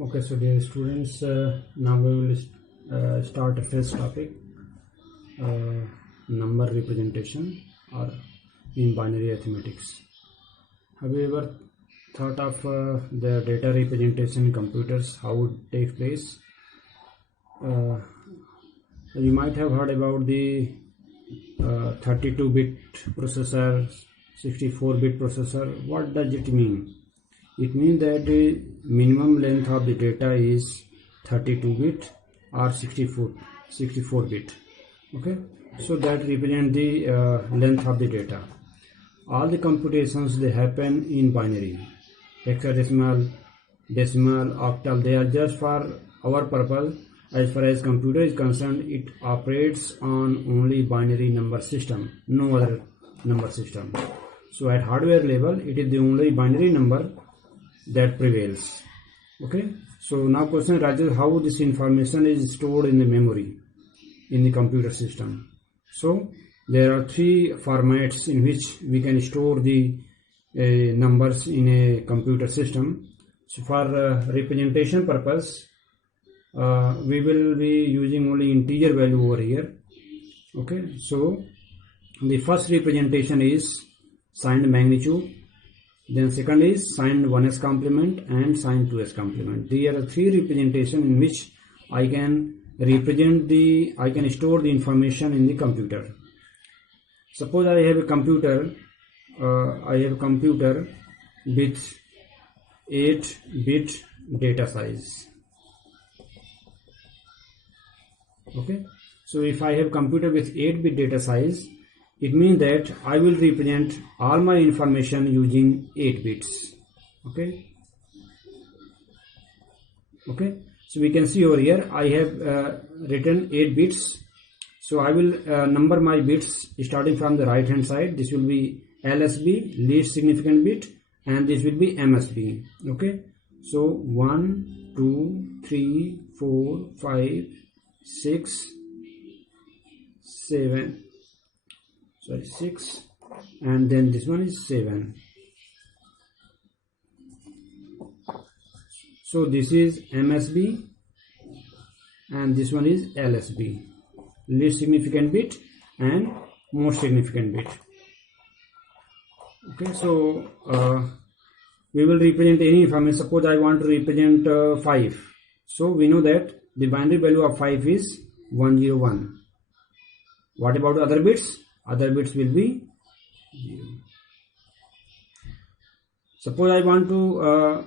Okay, so dear students, now we will start a first topic, number representation or in binary arithmetics. Have you ever thought of the data representation in computers, how it takes place? You might have heard about the 32-bit processor, 64-bit processor. What does it mean? It means that the minimum length of the data is 32-bit or 64-bit. Okay, so that represents the length of the data. All the computations, they happen in binary, hexadecimal, decimal, octal. They are just for our purpose. As far as computer is concerned, it operates on only binary number system, no other number system. So at hardware level, it is the only binary number that prevails. Okay, so now question arises, how this information is stored in the memory in the computer system. So there are three formats in which we can store the numbers in a computer system. So for representation purpose, we will be using only integer value over here. Okay, so the first representation is signed magnitude. Then second is signed 1s complement and signed 2s complement. There are three representations in which I can store the information in the computer. Suppose I have a computer with 8-bit data size. Okay, so if I have computer with 8-bit data size, it means that I will represent all my information using 8 bits. Okay, so we can see over here I have written 8 bits. So I will number my bits starting from the right hand side. This will be LSB, least significant bit, and this will be MSB. Okay, so 1, 2, 3, 4, 5, 6, 7. Sorry, 6, and then this one is 7. So this is MSB and this one is LSB, least significant bit and most significant bit. Okay, so we will represent any information. Suppose I want to represent 5. So we know that the binary value of 5 is 101. What about other bits? Other bits will be 0. Suppose I want to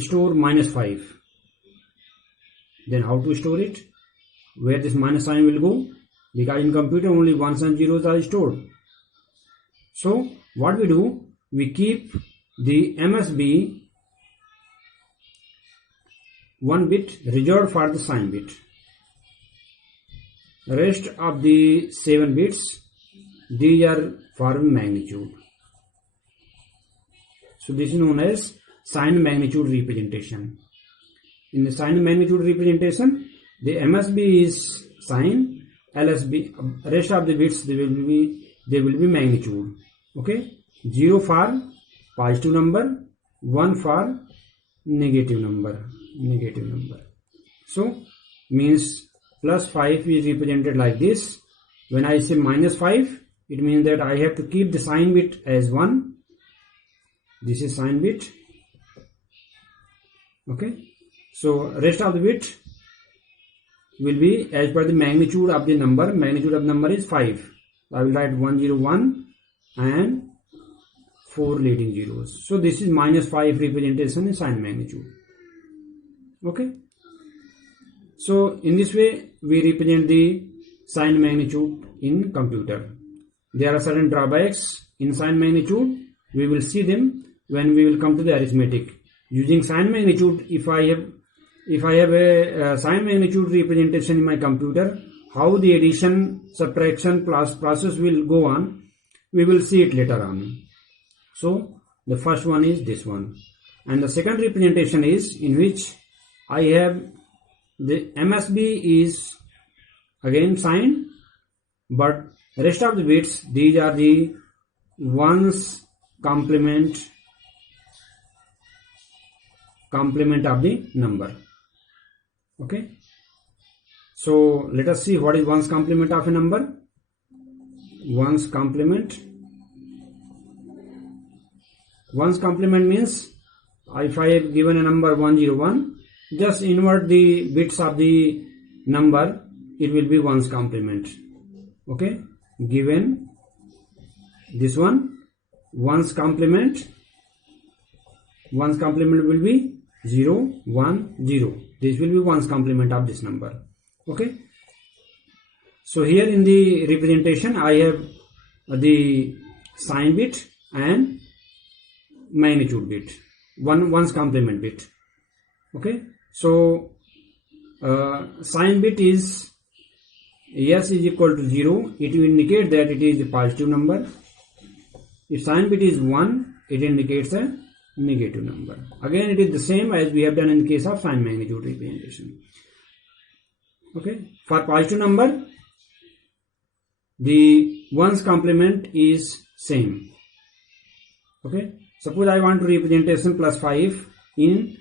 store -5. Then how to store it? Where this minus sign will go? Because in computer only ones and zeros are stored. So what we do? We keep the MSB 1 bit reserved for the sign bit. Rest of the 7 bits, these are for magnitude. So this is known as signed magnitude representation. In the signed magnitude representation, the MSB is sign, LSB, rest of the bits they will be magnitude. Okay, 0 for positive number, 1 for negative number. So means +5 is represented like this. When I say -5, it means that I have to keep the sign bit as 1. This is sign bit. Okay, so rest of the bit will be as per the magnitude of the number. Magnitude of number is 5. I will write 101 and 4 leading zeros. So this is -5 representation in sign magnitude. Okay, so in this way we represent the sign magnitude in computer. There are certain drawbacks in sign magnitude. We will see them when we will come to the arithmetic. Using sign magnitude, if I have a sign magnitude representation in my computer, how the addition, subtraction process will go on, we will see it later on. So the first one is this one, and the second representation is in which I have the MSB is again signed, but rest of the bits, these are the ones complement complement of the number. Okay. So let us see what is ones complement of a number. Ones complement. Ones complement means if I have given a number 101, just invert the bits of the number, it will be ones complement. Okay, given this one, ones complement will be 0, 1, 0. This will be ones complement of this number. Okay, so here in the representation I have the sign bit and magnitude bit, ones complement bit. Okay, so sign bit is s is equal to 0, it will indicate that it is a positive number. If sign bit is 1, it indicates a negative number. Again, it is the same as we have done in the case of sign magnitude representation. Okay, for positive number, the ones complement is same. Okay, suppose I want to representation plus 5 in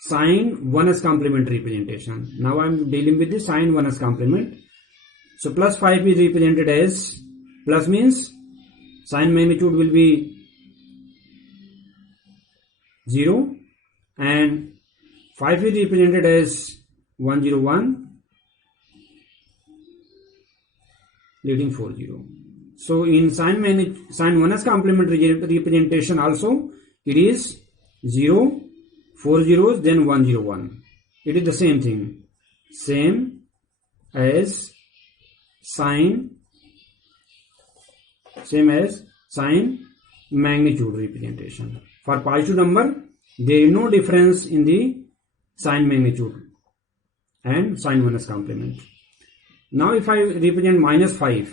sign 1s complement representation. Now I am dealing with the sign 1s complement. So plus 5 is represented as, plus means sign magnitude will be 0 and 5 is represented as 101 leading 40. So in sign 1s complement representation also it is 0, 4 zeros, then 101. It is the same thing, same as sign magnitude representation. For positive number, there is no difference in the sign magnitude and sign 1s complement. Now if I represent minus 5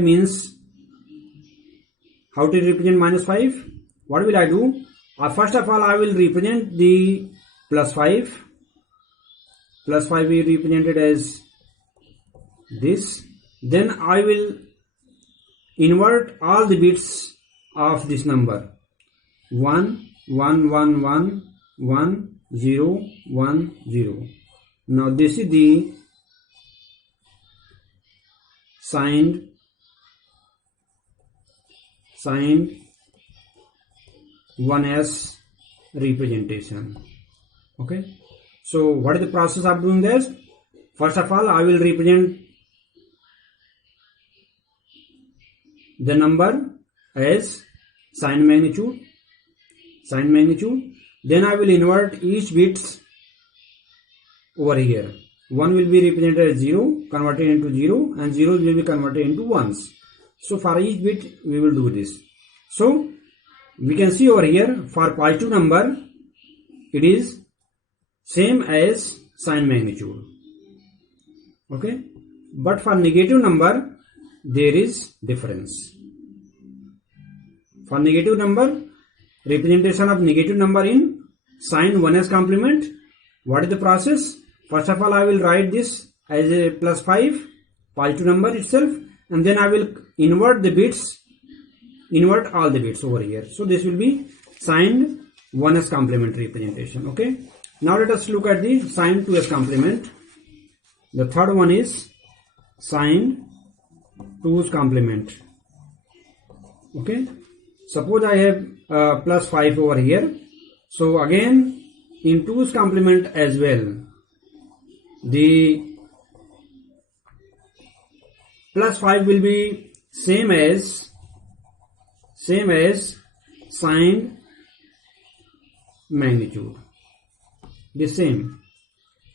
means, how to represent minus 5? What will I do? First of all, I will represent the plus 5. Plus 5 is represented as this. Then I will invert all the bits of this number. 1, 1, 1, 1, 1, 0, 1, 0. Now this is the signed 1s representation. Okay, so what is the process of doing this? First of all, I will represent the number as sign magnitude. Then I will invert each bits over here. 1 will be represented as 0, converted into 0, and 0 will be converted into 1s. So for each bit we will do this. So we can see over here, for positive number it is same as sign magnitude. Okay, but for negative number there is difference. For negative number, representation of negative number in sign 1s complement, what is the process? First of all, I will write this as a plus 5 positive number itself, and then I will invert all the bits over here. So this will be sign 1s complement representation. Okay, now let us look at the sign 2s complement. The third one is sign 2s complement. Okay, suppose I have plus 5 over here. So again in 2s complement as well, the plus 5 will be same as sign magnitude, the same.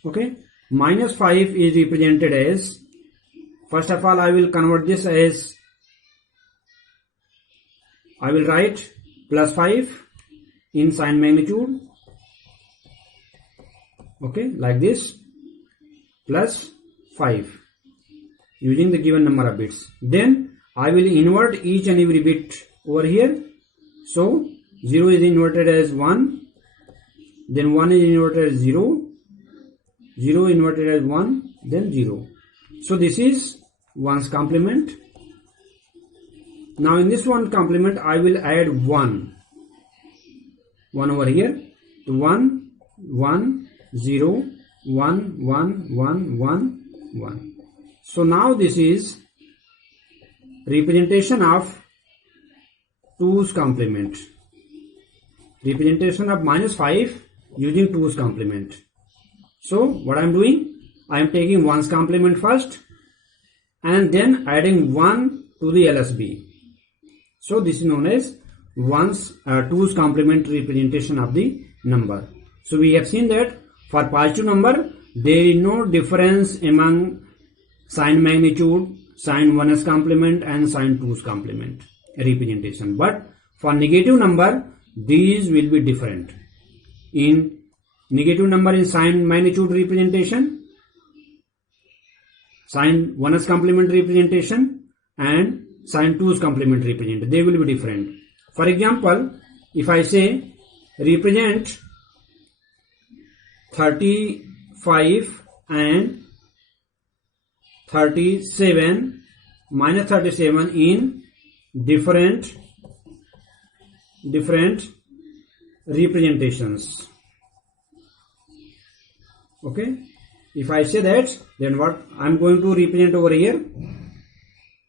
Okay, minus 5 is represented as, first of all I will convert this as, I will write plus 5 in sign magnitude. Okay, like this, plus 5 using the given number of bits. Then I will invert each and every bit over here. So 0 is inverted as 1, then 1 is inverted as 0, 0 inverted as 1, then 0. So this is 1's complement. Now in this 1 complement I will add 1. 1 over here. 1, 1, 0, 1, 1, 1, 1, 1. So now this is representation of 2's complement. Representation of -5 using 2's complement. So what I am doing? I am taking 1's complement first and then adding 1 to the LSB. So this is known as 2's complement representation of the number. So we have seen that for positive number there is no difference among sign magnitude, sign 1's complement and sign 2's complement representation. But for negative number these will be different. In negative number in sign magnitude representation, sign 1's complement representation and sign 2's complement representation, they will be different. For example, if I say represent 35 and 37 minus 37 in different representations. Okay, if I say that, then what I am going to represent over here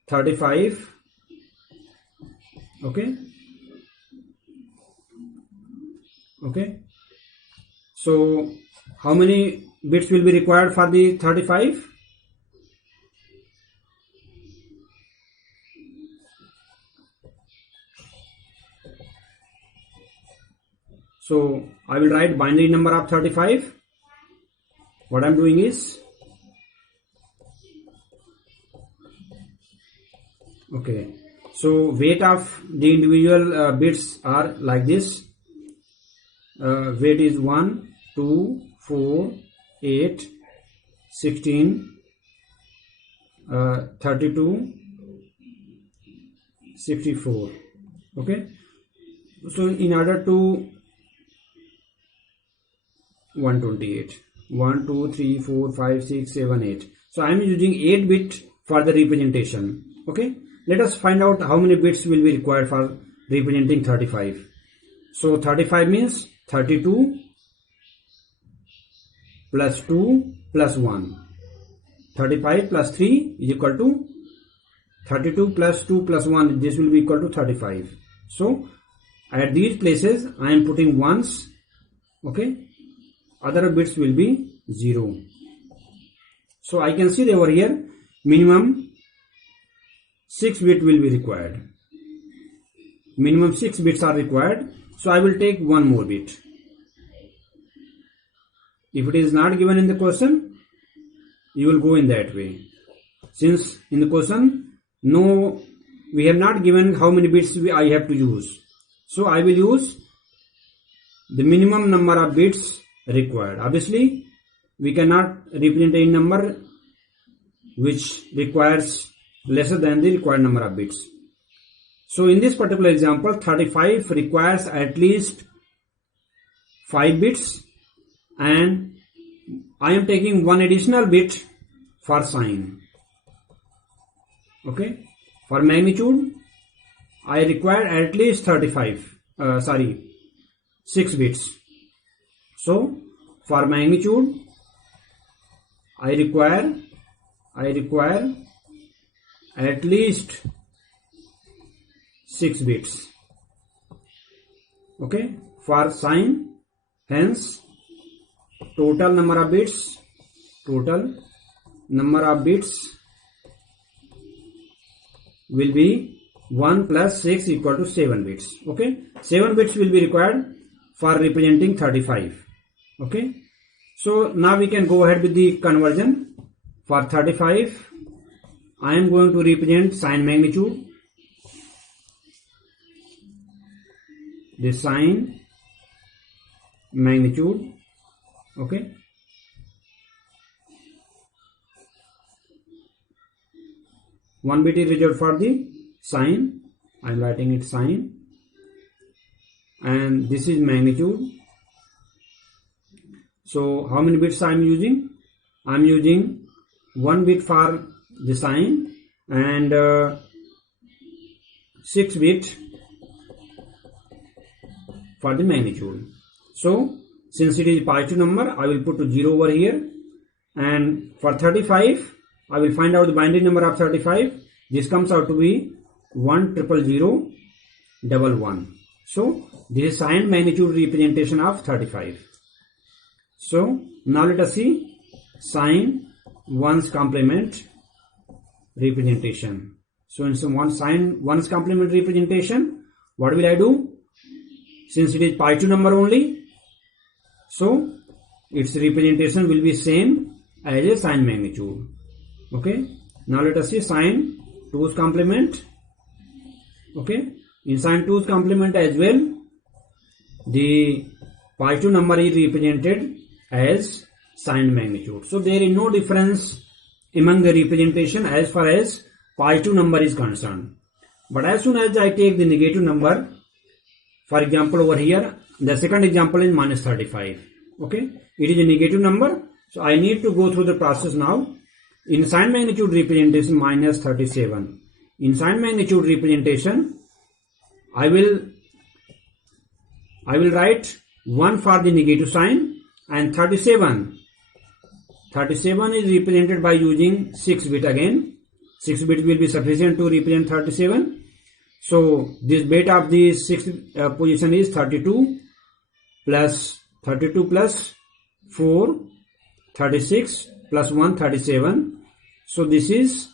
35. Okay, so how many bits will be required for the 35? So I will write binary number of 35. What I am doing is, okay, so weight of the individual bits are like this. Weight is 1, 2, 4, 8, 16, 32, 64. Okay, so in order to 128, 1, 2, 3, 4, 5, 6, 7, 8. So I am using 8 bit for the representation. Okay, let us find out how many bits will be required for representing 35. So 35 means 32 plus 2 plus 1. 35 plus 3 is equal to 32 plus 2 plus 1. This will be equal to 35. So at these places I am putting ones. Okay, other bits will be 0. So I can see that over here minimum 6 bit will be required. Minimum 6 bits are required. So I will take one more bit. If it is not given in the question, you will go in that way. Since in the question, no, we have not given how many bits I have to use. So I will use the minimum number of bits required. Obviously, we cannot represent a number which requires lesser than the required number of bits. So in this particular example, 35 requires at least 5 bits and I am taking one additional bit for sign. Okay, for magnitude I require at least 6 bits. So for magnitude I require at least 6 bits. Okay, for sign, hence total number of bits will be 1 plus 6 equal to 7 bits. Okay, 7 bits will be required for representing 35. Okay, so now we can go ahead with the conversion. For 35 I am going to represent sign magnitude. The sign magnitude. Okay, one bit is reserved for the sign. I am writing it sign, and this is magnitude. So how many bits I am using? I am using 1 bit for the sign and 6 bit for the magnitude. So since it is positive number, I will put 0 over here, and for 35 I will find out the binary number of 35. This comes out to be 1000111. So this is sign magnitude representation of 35. So now let us see sign 1's complement representation. So in some sign 1's complement representation, what will I do? Since it is positive number only, so its representation will be same as a sign magnitude. Okay, now let us see sign 2's complement. Okay, in sign 2's complement as well, the positive number is represented as sign magnitude. So there is no difference among the representation as far as positive number is concerned. But as soon as I take the negative number, for example over here, the second example is minus 35. Okay, it is a negative number, so I need to go through the process now. In sign magnitude representation, minus 37. In sign magnitude representation, I will write 1 for the negative sign, and 37 is represented by using 6 bit again. 6 bit will be sufficient to represent 37. So this bit of the 6th position is 32 plus 4, 36 plus 1, 37. So this is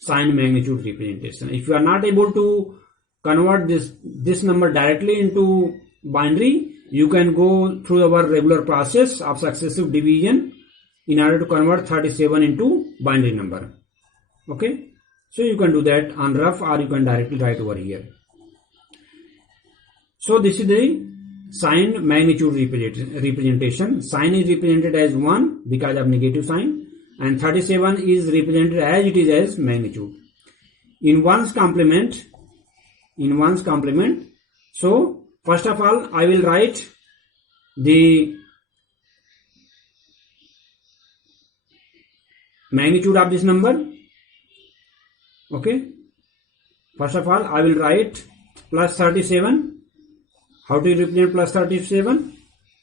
sign magnitude representation. If you are not able to convert this number directly into binary, you can go through our regular process of successive division in order to convert 37 into binary number. Okay, so you can do that on rough, or you can directly write over here. So this is the sign magnitude representation. Sign is represented as 1 because of negative sign, and 37 is represented as it is as magnitude. In 1's complement, so first of all I will write the magnitude of this number. Okay, first of all I will write plus 37. How to represent plus 37?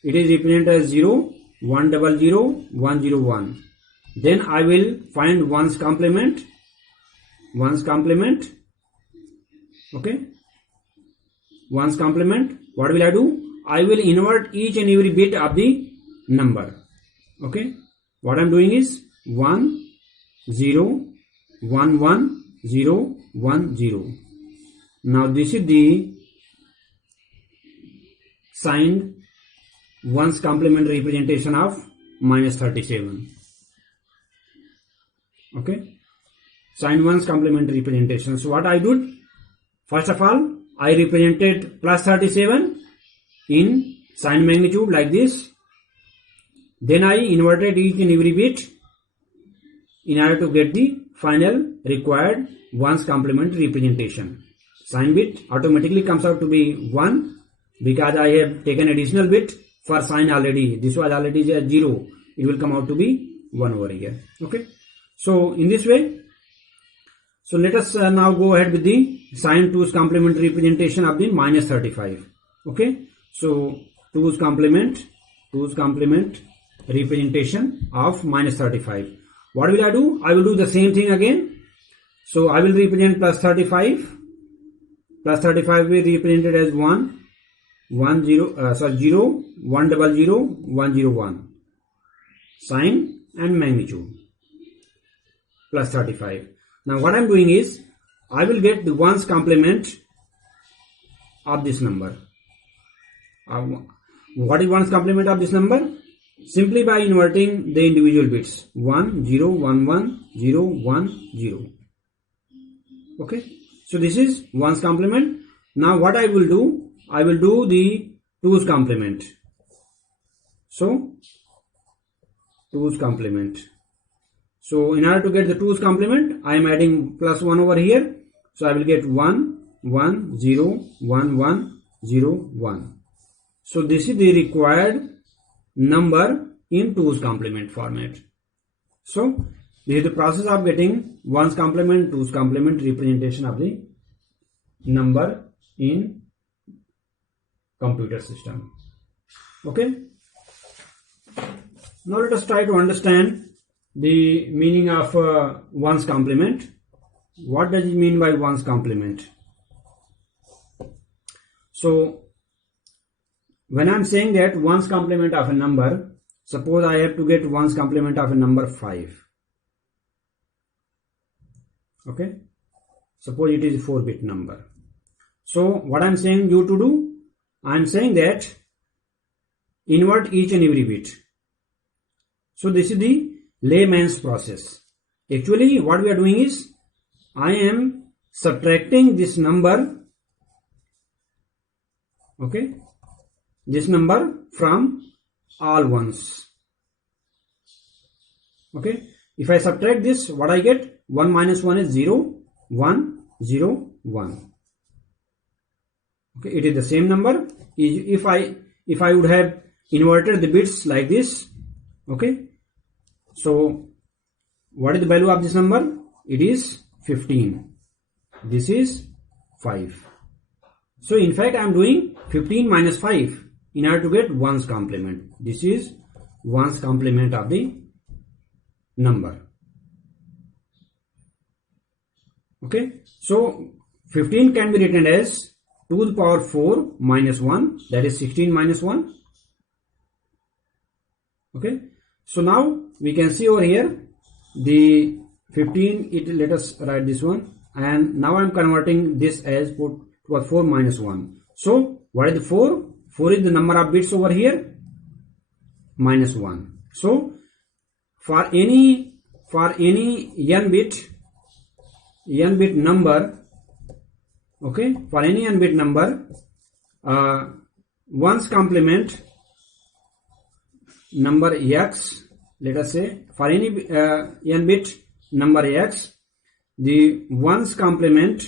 It is represented as 0, 100, 101. Then I will find 1's complement. Okay, 1's complement. What will I do? I will invert each and every bit of the number. Okay, what I am doing is 1 0 1 1 0 1 0. Now this is the signed 1's complement representation of minus 37. Okay, sign 1's complement representation. So what I did, first of all I represented plus 37 in sign magnitude like this. Then I inverted each and every bit in order to get the final required 1's complement representation. Sign bit automatically comes out to be 1 because I have taken additional bit for sign already. This was already 0. It will come out to be 1 over here. Okay, so in this way, so let us now go ahead with the sign 2's complement representation of the minus 35. Okay, so 2's complement representation of minus 35. What will I do? I will do the same thing again. So I will represent plus 35. Plus 35 will be represented as 0, 100, 101. Sign and magnitude plus 35. Now what I am doing is I will get the 1's complement of this number. What is 1's complement of this number? Simply by inverting the individual bits 1 0 1 1 0 1 0. Okay, so this is 1's complement. Now what I will do? I will do the 2's complement. So 2's complement. So in order to get the 2's complement, I am adding plus 1 over here. So I will get 1 1 0 1 1 0 1. So this is the required number in 2's complement format. So this is the process of getting 1's complement, 2's complement representation of the number in computer system. Okay. Now let us try to understand the meaning of ones complement. What does it mean by ones complement? So when I am saying that ones complement of a number, suppose I have to get ones complement of a number 5. Okay. Suppose it is a 4-bit number. So what I am saying you to do, I am saying that invert each and every bit. So this is the layman's process. Actually what we are doing is, I am subtracting this number, okay, this number from all ones. Okay, if I subtract this, what I get? 1 minus 1 is 0, 1, 0, 1. Okay, it is the same number. If I would have inverted the bits like this, okay, so what is the value of this number? It is 15. This is 5. So in fact I am doing 15 minus 5 in order to get ones complement. This is ones complement of the number. Okay, so 15 can be written as 2 to the power 4 minus 1, that is 16 minus 1. Okay, so now we can see over here the 15, let us write this one, and now I am converting this as 4 minus 1. So what is the 4? 4 is the number of bits over here, minus 1. So for any n bit number, okay, for any n bit number, ones complement number x, let us say for any n bit number x, the ones complement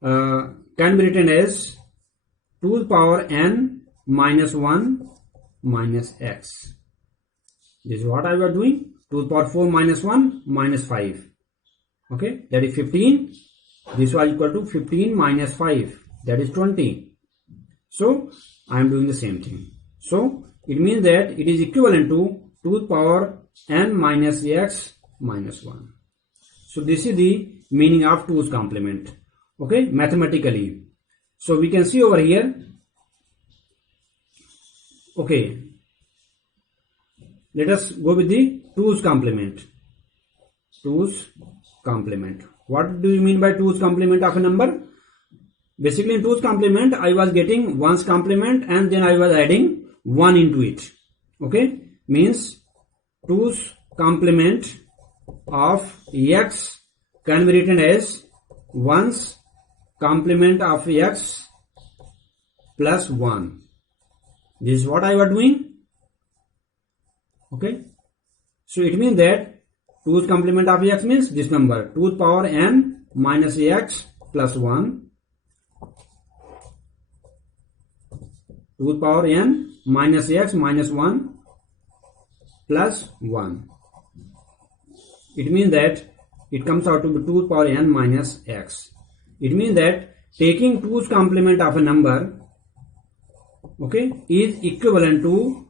can be written as 2 to the power n minus 1 minus x. This is what I was doing. 2 to the power 4 minus 1 minus 5. Okay, that is 15. This was equal to 15 minus 5, that is 20. So I am doing the same thing. So it means that it is equivalent to 2 to the power n minus x minus 1. So this is the meaning of 2's complement. Okay, mathematically. So we can see over here. Okay, let us go with the 2's complement. 2's complement. What do you mean by 2's complement of a number? Basically in 2's complement I was getting 1's complement and then I was adding 1 into it. Okay, means 2's complement of x can be written as 1's complement of x plus 1. This is what I was doing. Okay, so it means that 2's complement of x means this number 2 to the power n minus x plus 1, 2 to the power n minus x minus 1 plus 1. It means that it comes out to be 2 to the power n minus x. It means that taking 2's complement of a number, okay, is equivalent to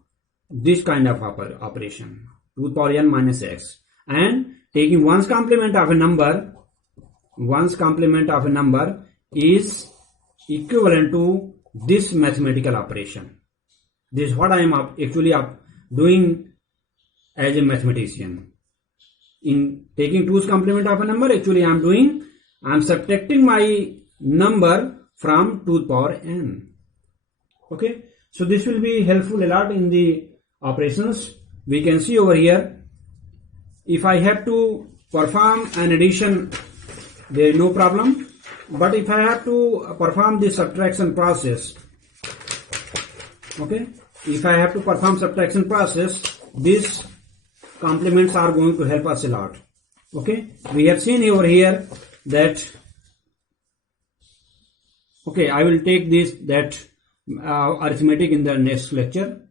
this kind of operation, 2 to the power n minus x, and taking 1's complement of a number, 1's complement of a number is equivalent to this mathematical operation. This is what I am actually doing as a mathematician. In taking 2's complement of a number, actually I am subtracting my number from 2 to the power n. Okay, so this will be helpful a lot in the operations. We can see over here, if I have to perform an addition, there is no problem. But if I have to perform the subtraction process, okay, if I have to perform subtraction process, these complements are going to help us a lot. Okay, we have seen over here that, okay, I will take that arithmetic in the next lecture.